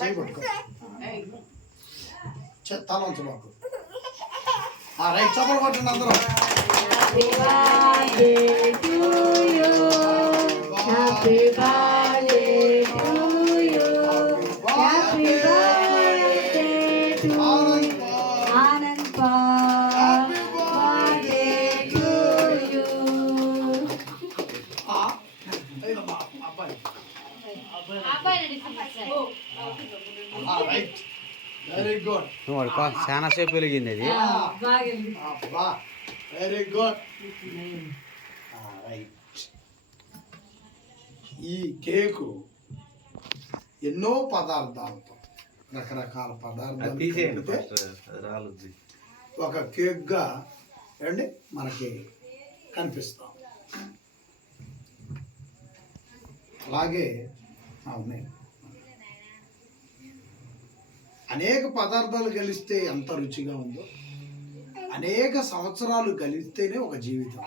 చేయి పట్టుకో, తల ఉంచు మాకు. రైట్, చప్పలు కొట్టండి అందరూ. చాలా సేపు వెలిగింది అది. Very good. ఈ కేకు ఎన్నో పదార్థాలతో, రకరకాల పదార్థాలు ఒక కేక్గా అండి మనకి కనిపిస్తాం. అలాగే ఉన్నాయి అనేక పదార్థాలు కలిస్తే ఎంత రుచిగా ఉందో, అనేక సంవత్సరాలు కలిస్తేనే ఒక జీవితం,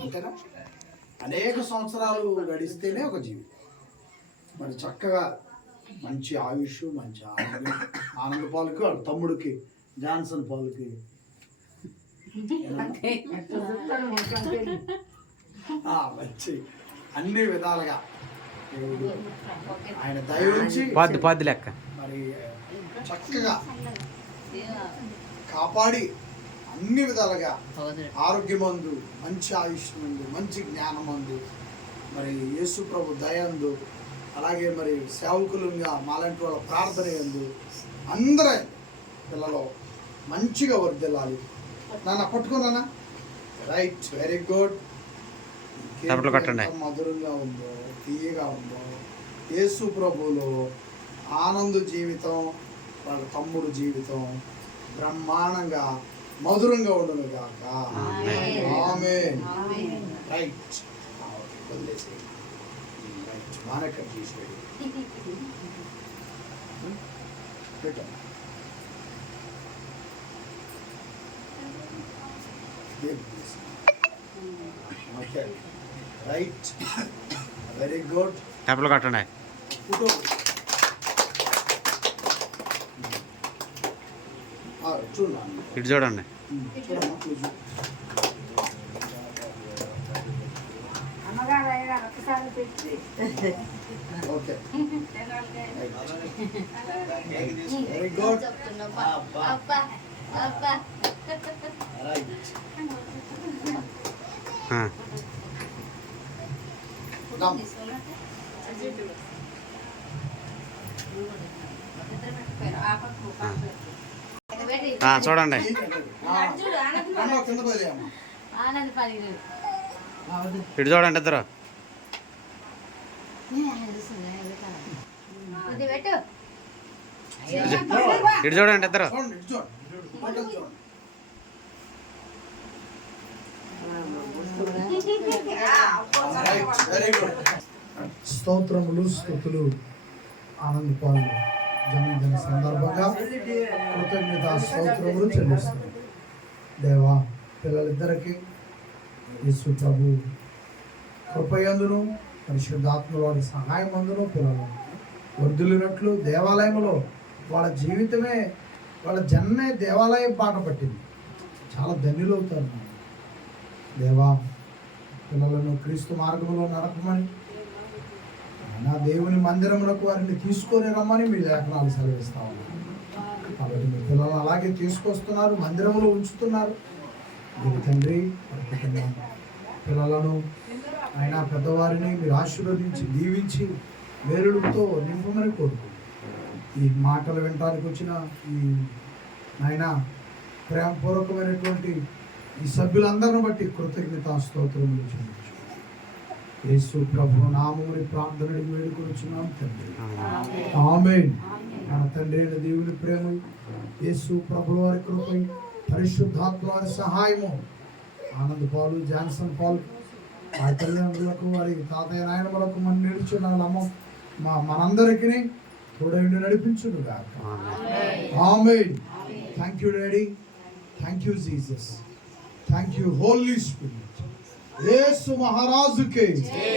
అంతేనా? అనేక సంవత్సరాలు గడిస్తేనే ఒక జీవితం. మరి చక్కగా మంచి ఆయుష్, మంచి ఆనంద పాలకి, వాళ్ళ తమ్ముడికి జాన్సన్ పాలకి మంచి అన్ని విధాలుగా ఆయన దయవుంచి లెక్క మరి చక్కగా కాపాడి అన్ని విధాలుగా ఆరోగ్యమందు, మంచి ఆయుష్ మందు, మంచి జ్ఞానమందు, మరి యేసు ప్రభు దయందు, అలాగే మరి సేవకులుగా మాలాంటి వాళ్ళ ప్రార్థన యందు అందరూ పిల్లలు మంచిగా వర్ధిల్లాలి. నాన్న పట్టుకున్నానా? Right, very good. మధురంగా ఉందో, తీయగా ఉందో, యేసు ప్రభువులో ఆనంద జీవితం, వాళ్ళ తమ్ముడు జీవితం బ్రహ్మాండంగా మధురంగా ఉండను గాక. ఆమేన్. రైట్, వదిలేసి రైట్, బాగా కట్ చేసేది okay. Right, very good. Table కట్టండి. ఇటు చూడండి. Okay, very good. చూడండి. ఇటు చూడండి ఇద్దరు. ఇటు చూడండి ఇద్దరు. స్తోత్రములు, స్తుతులు, ఆనంద పాలు జన్మదిన సందర్భంగా కృతజ్ఞత స్తోత్రములు చెల్లిస్తున్నాం. దేవా, పిల్లలిద్దరికీ యేసు ప్రభు కృపయందును పరిశుద్ధాత్మ వారి సహాయం అందును పిల్లలు వర్ధిల్లినట్లు దేవాలయంలో వాళ్ళ జీవితమే, వాళ్ళ జన్మే దేవాలయం బాట పట్టింది. చాలా ధన్యులవుతారు. దేవా, పిల్లలను క్రీస్తు మార్గంలో నడపమని, నా దేవుని మందిరములకు వారిని తీసుకొని రమ్మని మీ లేఖనాలు సెలవిస్తా ఉన్నారు. కాబట్టి మీ పిల్లలు అలాగే తీసుకొస్తున్నారు, మందిరంలో ఉంచుతున్నారు. మీరు తండ్రి పిల్లలను, ఆయన పెద్దవారిని మీరు ఆశీర్వదించి దీవించి వేరులతో నింపమని కోరుకుంటున్నాను. ఈ మాటలు వినడానికి వచ్చిన ఈ ఆయన ప్రేమపూర్వకమైనటువంటి ఈ సభ్యులందరిని బట్టి కృతజ్ఞతా స్తోత్రములు చెల్లించు. యేసు ప్రభు నామముని ప్రార్థనని వేడుకొనుచున్నాం తండ్రి. ఆమేన్. మన తండ్రి అయిన దేవుని ప్రేమ, యేసు ప్రభు వారి కృప, పరిశుద్ధాత్మ వారి సహాయము, ఆనంద్ పాలు, జాన్సన్ పాలు, వారి తల్లిదండ్రులకు, వారి తాతయ్య నాయనములకు, మన నిలుచున్న మనందరికీ తోడైండి నడిపించును గాక. ఆమేన్. Thank you daddy, thank you Jesus, thank you holy spirit. యేసు మహారాజుకే జై.